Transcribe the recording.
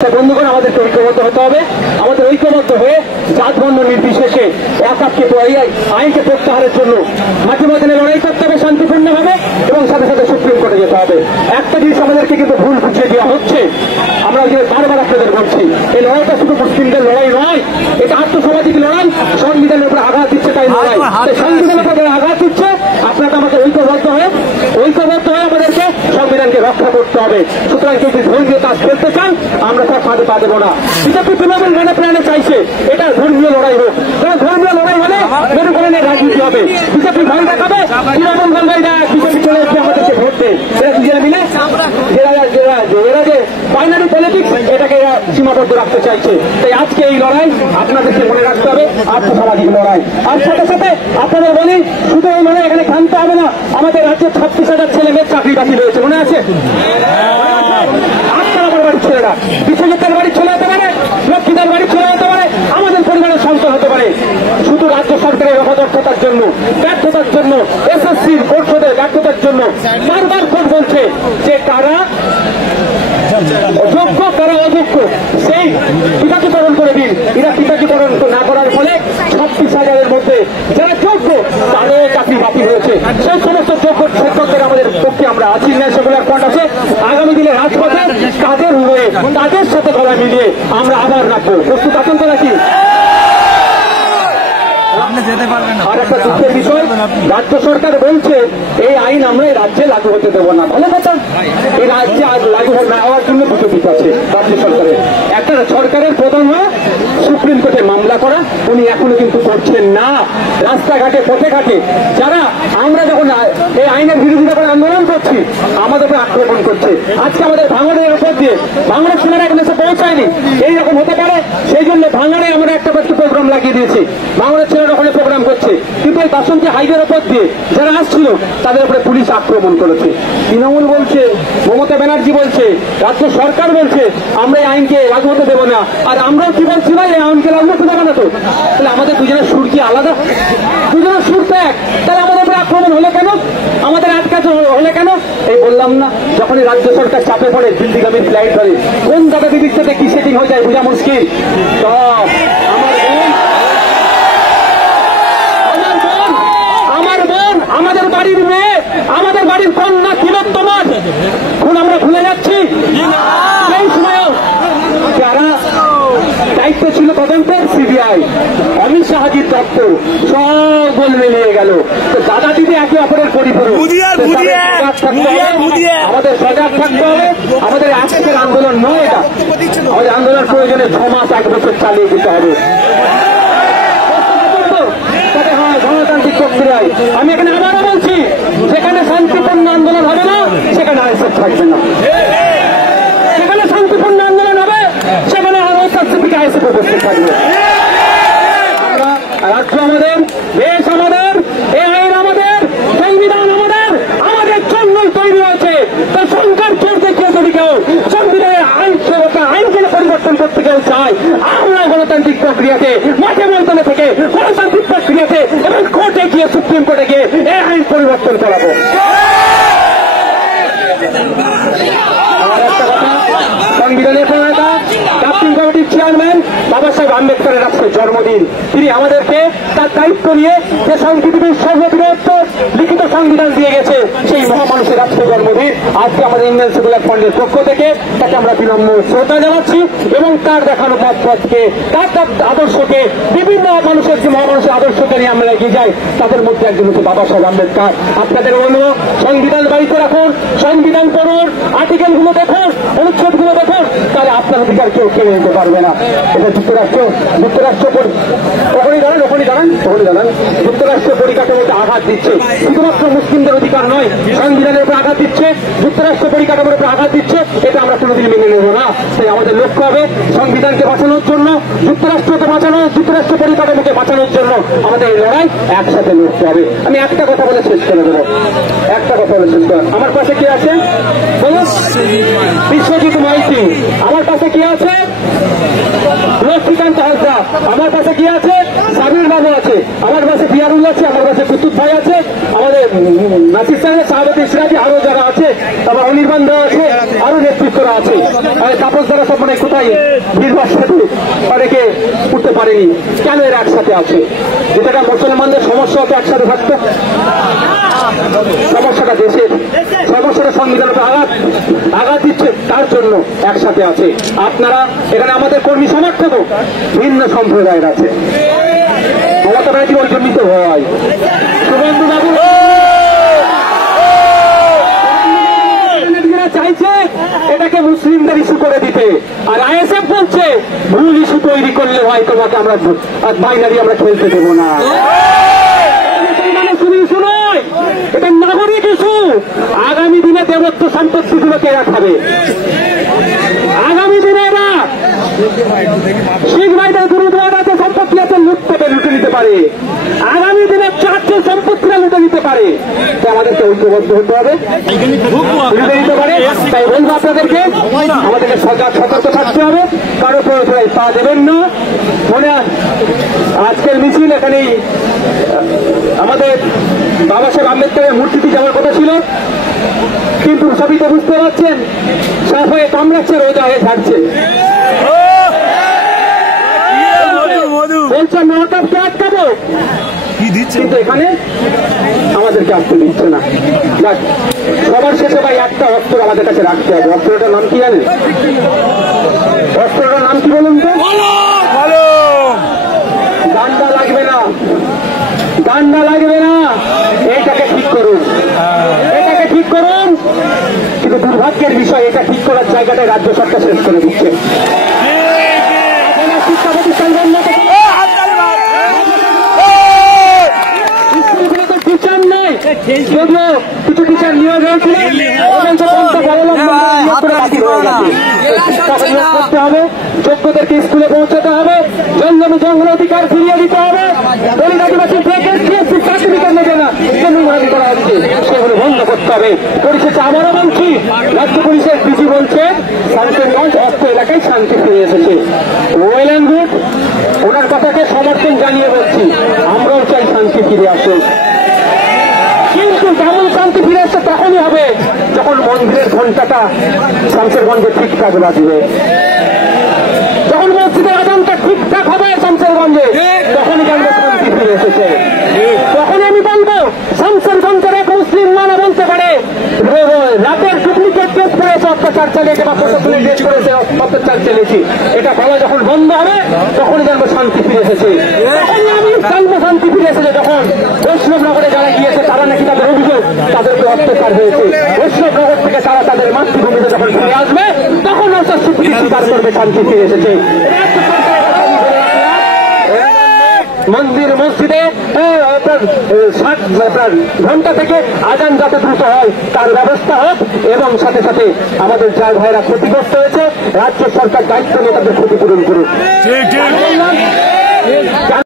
বন্ধুগণ, আমাদেরকে ঐক্যবদ্ধ হতে হবে। আমাদের ঐক্যবদ্ধ হয়ে জাত বর্ণ নির্বিশেষে একাত্মকে আইনকে প্রত্যাহারের জন্য মাঝে মাঝে লড়াই করতে হবে শান্তিপূর্ণভাবে, এবং সাথে সাথে সুপ্রিম কোর্টে যেতে হবে। একটা জিনিস আমাদেরকে কিন্তু ভুল বুঝিয়ে দেওয়া হচ্ছে, আমরা যে বারবার আপনাদের বলছি, এই লড়াইটা শুধু মুসলিমদের লড়াই নয়, এটা আত্মসামাজিক লড়াই। সংবিধানের উপরে আঘাত দিচ্ছে তাই লড়াই, সংবিধানের উপরে আঘাত দিচ্ছে। আপনারা আমাকে ঐক্যবদ্ধ হয়ে আমাদেরকে সংবিধানকে রক্ষা করতে হবে। সুতরাং কেউ যদি ধর্মীয় কাজ করতে চান, আমরা তার ফাঁদে পা দেবো না। বিজেপি তৃণমূল মনে প্রাণে চাইছে এটা ধর্মীয় লড়াই হোক, কারণ ধর্মীয় লড়াই হলে মেরুকরণের রাজনীতি হবে। বিজেপি ভয় দেখাবে, তৃণমূল বলবে বিজেপি চলে এসে আমাদেরকে ভোট দেয়। এরা দুজনে মিলে এরা যে বাইনারি পলিটিক্স, এটাকে এরা সীমাবদ্ধ রাখতে চাইছে। তাই আজকে এই লড়াই আপনাদেরকে মনে রাখতে হবে, আর্থসামাজিক লড়াই। আর সাথে সাথে আপনাদের বলি, শুধু এই লড়াই এখানে থামতে হবে না। আমাদের রাজ্যে 36,000 ছেলে মেয়ের চাকরি বাকি রয়েছে, মনে আছে? বাড়ির ছেলেরা বিশ্বজিতের বাড়ির ছেলে হতে পারে, লক্ষ্মীদের বাড়ির ছেলে হতে পারে, আমাদের পরিবারের সন্তান হতে পারে। শুধু রাজ্য সরকারের অপদক্ষতার জন্য, ব্যর্থতার জন্য, এসএসসির পরিষদের ব্যর্থতার জন্য বারবার কোর্ট বলছে যে কারা যোগ্য কারা অযোগ্য, সেই পিতাকীকরণ করে দিন। এরা পিতাকীকরণ না করার ফলে 36,000-এর মধ্যে যারা যোগ্য তারও চাকরি বাকি হয়েছে। সেই সমস্ত যোগ্য শিক্ষকদের আমাদের পক্ষে আমরা আছি, সেগুলোর পয়েন্ট আছে। আগামী দিনে রাজপথে কাদের হয়ে তাদের সাথে গলা মিলিয়ে আমরা আবার রাখবো। প্রস্তুত আছেন তো নাকি? আর একটা দুঃখের বিষয়, রাজ্য সরকার বলছে এই আইন আমরা এই রাজ্যে লাগু হতে দেবো না। ভালো কথা, এই রাজ্যে লাগু না হওয়ার জন্য দুটো দিক আছে রাজ্য সরকারের। একটা, সরকারের প্রধান হয়ে সুপ্রিম কোর্টে মামলা করা, উনি এখনো কিন্তু করছেন না। রাস্তাঘাটে পথে ঘাটে যারা আমরা যখন এই আইনের বিরোধিতা করে আন্দোলন করছি, আমাদের উপরে আক্রমণ করছে। আজকে আমাদের ভাঙড়ের উপর দিয়ে ভাঙড়ের সেনারা এখন এসে পৌঁছায়নি, এইরকম হতে পারে। সেই জন্য ভাঙড়ে আমরা একটা প্রোগ্রাম লাগিয়ে দিয়েছি, ভাঙড়ের ছেলেরা ওখানে প্রোগ্রাম করছে। কিন্তু এই বাসন্তী হাইওয়ের উপর দিয়ে যারা আসছিল তাদের উপরে পুলিশ আক্রমণ করেছে। তৃণমূল বলছে, মমতা ব্যানার্জি বলছে, রাজ্য সরকার বলছে আমরা এই আইনকে লাগু হতে দেবো না। আর আমরাও কি বলছি না, এই আইনকে লাগু হতে দেবো না। তো তাহলে আমাদের দুজনের সুর কি আলাদা? দুজনের সুর তো এক, তাহলে আমাদের উপরে আক্রমণ হলো কেন? আমাদের আটকাতে হলে কেন? এই বললাম না, যখনই রাজ্য সরকার চাপে পড়ে দিল্লিগামী ফ্লাইট ধরে, কোন দাদা দিদির সাথে কি সেটিং হয়ে যায় বোঝা মুশকিল। তো আমার বোন, আমাদের বাড়ির মেয়ে, আমাদের বাড়ির কন্যা তিলোত্তমার খুন আমরা ভুলে যাচ্ছি? সেই সময়ও যারা দায়িত্ব ছিল তদন্তের, সিবিআই, অমিত শাহজির দপ্তর, সব গোল মিলিয়ে গেল। তো দাদা দিদি একে অপরের পরিপূরক, আমাদের সজাগ থাকতে হবে। আমাদের আজকের আন্দোলন নয় এটা, আমাদের আন্দোলন প্রয়োজনে 6 মাস 1 বছর চালিয়ে দিতে হবে। গণতান্ত্রিক প্রক্রিয়ায় আমি এখানে আবারও বলছি, যেখানে শান্তিপূর্ণ আন্দোলন হবে না সেখানে আইএসএফ থাকবে না, যেখানে শান্তিপূর্ণ আন্দোলন হবে সেখানে আইএসএফ উপস্থিত থাকবে। আমরা রাজ্য আমাদের, দেশ আমাদের, এই আইন আমাদের, সংবিধান আমাদের, আমাদের জন্যই তৈরি হয়েছে। তো সরকার জোর দেখিয়ে যদি কেউ সংবিধানের আইনকে পরিবর্তন করতে কেউ চায়, আমরা গণতান্ত্রিক প্রক্রিয়াতে মাঠে ময়দানে থেকে গণতান্ত্রিক প্রক্রিয়াতে এবং কোর্টে গিয়ে, সুপ্রিম কোর্টে গিয়ে এই আইন পরিবর্তন করাবো। আমার একটা কথা, সংবিধানের প্রণেতা, ড্রাফটিং কমিটির চেয়ারম্যান বাবা সাহেব আম্বেদকরের আজকে জন্মদিন। তিনি আমাদেরকে তার দায়িত্ব নিয়ে যে পৃথিবীর সর্ববৃহত্তর লিখিত সংবিধান দিয়ে গেছে, সেই মহামানুষের আজকে জন্মদিন। আজকে আমাদের ইন্ডিয়ান সেকুলার ফ্রন্টের পক্ষ থেকে তাকে আমরা বিনম্র শ্রদ্ধা জানাচ্ছি, এবং তার দেখানো পথকে, তার আদর্শকে, বিভিন্ন মানুষের যে মহামানুষের আদর্শকে নিয়ে আমরা এগিয়ে যাই, তাদের মধ্যে একজন হচ্ছে বাবা সাহেব আম্বেদকর। আপনাদের বলবো, সংবিধান বাড়িতে রাখুন, সংবিধান পড়ুন, আর্টিকেলগুলো দেখুন, অনুচ্ছেদগুলো দেখুন, তাহলে আপনার অধিকার কেউ কেড়ে নিতে পারবে না। এটা যুক্তরাষ্ট্র যুক্তরাষ্ট্র পরিকাঠামোতে আঘাত দিচ্ছে, শুধুমাত্র মুসলিমদের অধিকার নয়, সংবিধানের উপর আঘাত দিচ্ছে, যুক্তরাষ্ট্র পরিকাঠামোর উপর আঘাত দিচ্ছে। এটা আমরা কোনোদিন মেনে নেব না। তাই আমাদের লক্ষ্য হবে সংবিধানকে বাঁচানোর জন্য, যুক্তরাষ্ট্রকে বাঁচানো, যুক্তরাষ্ট্র পরিকাঠামোকে বাঁচানোর জন্য আমাদের এই লড়াই একসাথে লড়তে হবে। আমি একটা কথা বলে শেষ করে দেবো, একটা কথা বলে শেষ করে। আমার পাশে কে আছে বলুন? বিশ্বজিৎ মাইতি। আমার পাশে কি আছে? লক্ষ্মীকান্ত হাজরা। আমার পাশে কি আছে? সাবির বাবু আছে। আমার পাশে বিয়ারুল আছে। আমার পাশে মাসুদ ভাই আছে, আমাদের নাসির সাহেব, শাহাবতী সিরাজি, আরো যারা আছে, তারপর অনির্বাণ দেওয়া আছে, আরো নেতৃত্বরা আছে। তাপস দ্বারা সব মানে কোথায় নির্বাচন সাথে অনেকে উঠতে পারেনি, কেন এরা একসাথে আছে? যেটা মুসলমানদের সমস্যা হতো একসাথে থাকতো, সমস্যাটা দেশের, সমস্যাটা সংবিধানকে আঘাত দিচ্ছে, তার জন্য একসাথে আছে। আপনারা এখানে আমাদের কর্মী সমর্থক ভিন্ন সম্প্রদায়ের আছে, মমতা ব্যানার্জি ওই জন্যই তো হয়। শুভেন্দু বাবু চাইছে এটাকে মুসলিমদের ইস্যু করে দিতে, আর আইএসএফ বলছে ভুল ইস্যু তৈরি করলে ভাই তোমাকে আমরা বাইনারি আমরা খেলতে দেবো না। এটা নাগরিক ইস্যু। আগামী দিনে দেবত্ব সম্পত্তিগুলো কেরা খাবে? আগামী দিনে এরা শিখ ভাইদের গুরুদ্বারাতে সম্পত্তি আছে, লুটে নিতে পারে। আগামী দিনে চার্চের সম্পত্তিরা লুটে নিতে পারে। আমাদেরকে ঐক্যবদ্ধ হতে হবে, লুটে নিতে পারে। তাই বলবো আপনাদেরকে, আমাদেরকে সজাগ সতর্ক থাকতে হবে, কারো প্রয়োজনে পা দেবেন না। মনে আজকের মিছিল এখানেই আমাদের বাবা সাহেব আম্বেদকরের মূর্তিটি যাওয়ার কথা ছিল, কিন্তু সবই তো বুঝতে পারছেন সাফ হয়ে কামড়াচ্ছে, রোজা হয়ে থাকছে। বলছে মহতাবকে আটকাবো, কিন্তু এখানে আমাদেরকে আসতে দিচ্ছে না। সবার শেষে ভাই একটা অস্ত্র আমাদের কাছে রাখতে হবে। অস্ত্রটার নাম কি জানেন? অস্ত্রটার নাম কি বলুন তো? ডান্ডা লাগবে না, ডান্ডা লাগবে না, এইটাকে ঠিক করুন, এটাকে ঠিক করুন। কিন্তু দুর্ভাগ্যের বিষয়, এটা ঠিক করার জায়গাটায় রাজ্য সরকার শেষ করে দিচ্ছে। শিক্ষা প্রতিষ্ঠান বন্ধ, স্কুলগুলোতে টিচার নেই, যদিও কিছু টিচার নিয়োগ হয়েছিল, করতে হবে, যোগ্যদেরকে স্কুলে পৌঁছাতে হবে, জঙ্গল অধিকার ফিরিয়ে দিতে হবে, সার্টিফিকেট নেবে না, করা হচ্ছে সেগুলো বন্ধ করতে হবে। পরিশেষে আবারও বলছি, রাজ্য পুলিশের ডিজি বলছে শামশেরগঞ্জ অস্ত্র এলাকায় শান্তি ফিরে এসেছে। ওয়েল অ্যান্ড গুড, ওনার কথাকে সমর্থন জানিয়ে বলছি, আমরাও চাই শান্তি ফিরে আসুন। কিন্তু যেমন শান্তি ফিরে আসছে তখনই হবে যখন মন্দিরের ঘন্টাটা শামশেরগঞ্জে ঠিকঠাক বাজবে, যখন মসজিদের আজানটা ঠিকঠাক হবে শামশেরগঞ্জে, তখনই জানবে শান্তি ফিরে এসেছে। তখনই আমি বলবো শামশেরগঞ্জের এক মুসলিম মানা বলতে পারে রাতের ডুপ্লিকেট কেস করেছে, অত্যাচার চালিয়েছে বা প্রশাসনের কেস করেছে, অত্যাচার চালিয়েছি, এটা বলা যখন বন্ধ হবে তখনই জানবো শান্তি ফিরে এসেছে। তখনই আমি জানবো শান্তি ফিরে এসেছে যখন বৈষ্ণবনগরে যারা গিয়েছে তারা নাকি তাদের অভিযোগ তাদেরকে অত্যাচার হয়েছে, বৈষ্ণবনগর থেকে তারা তাদের মাতৃভূমিতে যখন ফিরে আসবে তখন অর্থাৎ স্বীকৃতি স্বীকার করবে শান্তি ফিরে এসেছে। মন্দির মসজিদে আপনার ঘন্টা থেকে আজান যাতে দ্রুত হয় তার ব্যবস্থা হোক, এবং সাথে সাথে আমাদের যার ভাইরা ক্ষতিগ্রস্ত হয়েছে রাজ্য সরকার দায়িত্ব নিয়ে তাদের ক্ষতিপূরণ করুন।